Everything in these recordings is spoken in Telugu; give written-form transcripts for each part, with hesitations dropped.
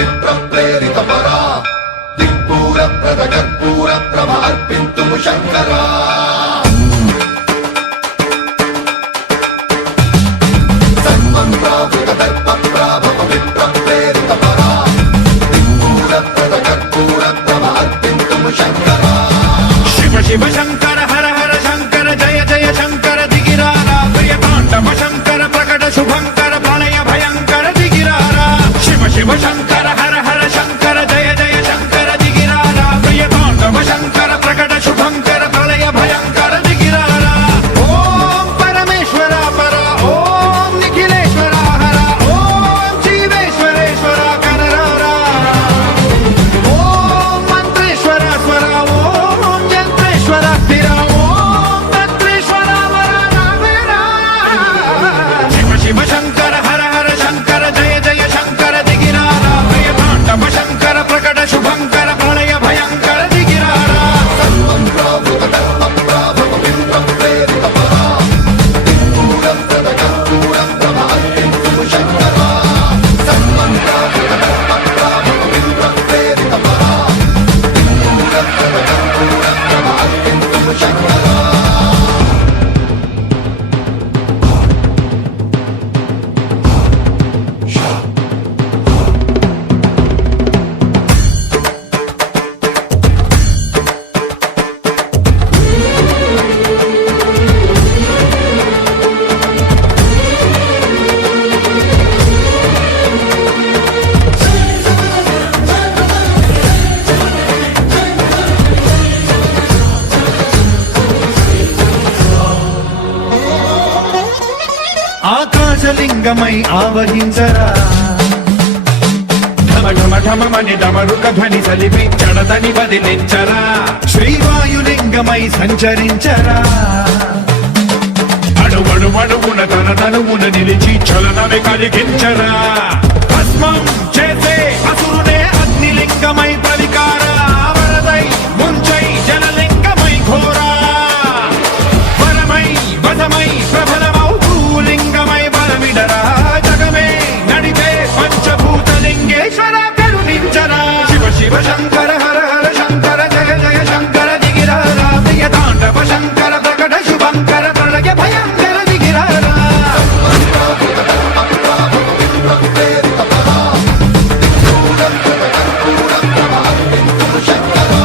పవిత్ర ప్రేరిత పరా దిక్పూర ప్రద కర్పూర ప్రభ అర్పింతుము శంకరా సర్వం ప్రావృత దర్ప ప్రాభ పవిత్ర ప్రేరిత పరా దిక్పూర ప్రద కర్పూర ప్రభ అర్పింతుము శంకరా శివ శివ శంకర హర హర శంకర జయ జయ శంకర దిగిరారా ప్రియ తాండవ శంకర ప్రకట శుభంకర ప్రళయ భయంకర దిగిరారా శివ శివ శంకర హర హర శంకర జయ జయ శంకర దిగిరారా ప్రియ తాండవ శంకర ప్రకట శుభంకర ప్రళయ భయంకర దిగిరారా ఓం పరమేశ్వర పర ఓం నిఖిలేశ్వర హర ఓం జీవేశ్వరేశ్వర కరరారా ఓం మంత్రేశ్వర స్వర ఓం యంత్రేశ్వర స్థిర ఓం తంత్రేశ్వర వర నావేరా శివ శివ శంకర హర హర శంకర జయ జయ శంకర దిగిరారా ప్రియ తాండవ శంకర ప్రకట శుభంకర ప్రళయ భయంకర దిగిరారా సర్వం ప్రావృత దర్ప ప్రాభ పవిత్ర ప్రేరిత పరా దిక్పూర ప్రద కర్పూర ప్రభ అర్పింతుము శంకరా సర్వం ప్రావృత దర్ప ప్రాభ పవిత్ర ప్రేరిత పరా దిక్పూర ప్రద కర్పూర ప్రభ అర్పింతుము శంకరా ఆకాశలింగమై ఆవహించరా ఢమ ఢమ ఢమమని డమరుక ధ్వని సలిపి జడదని వదిలించరా శ్రీవాయులింగమై సంచరించరా అణువణువున తన తనువున నిలిచి చలనమే కలిగించరా భస్మం చేసే అసురునే అగ్నిలింగమై ప్రవికారా వరదై ముంచై జలలింగమై ఘోరా వరమై వదమై ప్రబలమౌ భూలింగమై బలమిడరా జగమే నడిపే పంచభూతలింగేశ్వర కరుణించరా శివ శివ శంకర హర హర శంకర జయ జయ శంకర దిగిరారా ప్రియ తాండవ శంకర ప్రకట శుభంకర ప్రళయ భయంకర దిగిరారా ప్రేరిత పరా దిక్పూర ప్రద కర్పూర ప్రభ అర్పింతుము శంకరా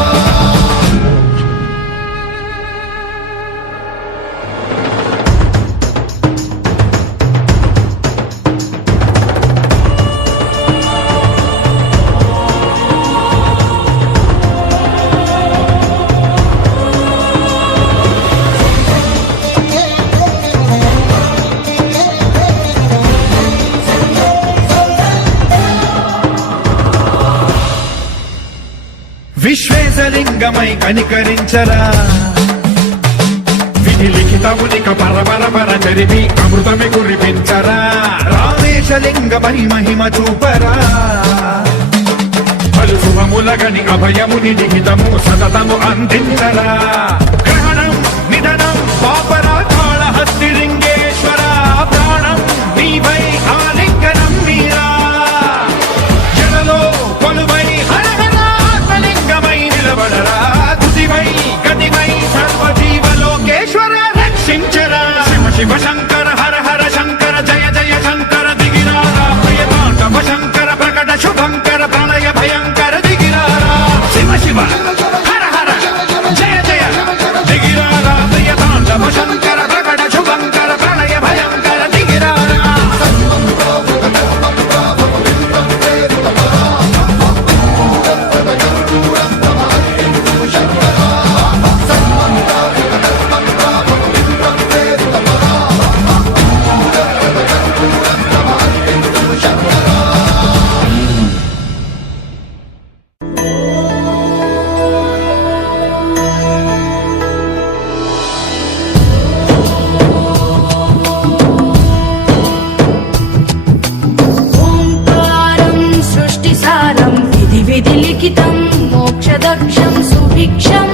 విశ్వేశలింగమై కనికరించరా విధి లిఖితమునిక పరపర జరిపి అమృతమి కురిపించరా రామేశలింగమై మహిమ చూపరా పలు శుభములగని అభయముని లిఖితము సతతము అందించరా గ్రహణం నిధనం పాపరా కాళహస్తి లింగేశ్వర ప్రాణం నీవై ఆలింగనం మీరా జనలో కొలువై హర హర ఆత్మలింగమై నిలబడరా తుదివై గతివై సర్వజీవలోకేశ్వర రక్షించరా శివ శివ శంకర హర హర శంకర జయ జయ శంకర దిగిరారా ప్రియ తాండవ శంకర ప్రకట శుభంకర ప్రళయ భయంకర దిగిరారా శివ శివ హర హర జయ జయ దిగిరారా ప్రియ తాండవ శంకర ప్రకట శుభంకర ప్రళయ భయంకర దిగిరారా సర్వం ప్రావృత దర్ప ప్రాభ పవిత్ర ప్రేరిత పరా దిక్పూర ప్రద కర్పూర ప్రభ అర్పింతుము శంకరా సర్వం ప్రావృత దర్ప ప్రాభ పవిత్ర ప్రేరిత పరా దిక్పూర ప్రద కర్పూర ప్రభ అర్పింతుము శంకరా ఓంకారం సృష్టిసారం విధి విధి లిఖితం మోక్షదక్షం సుభిక్షం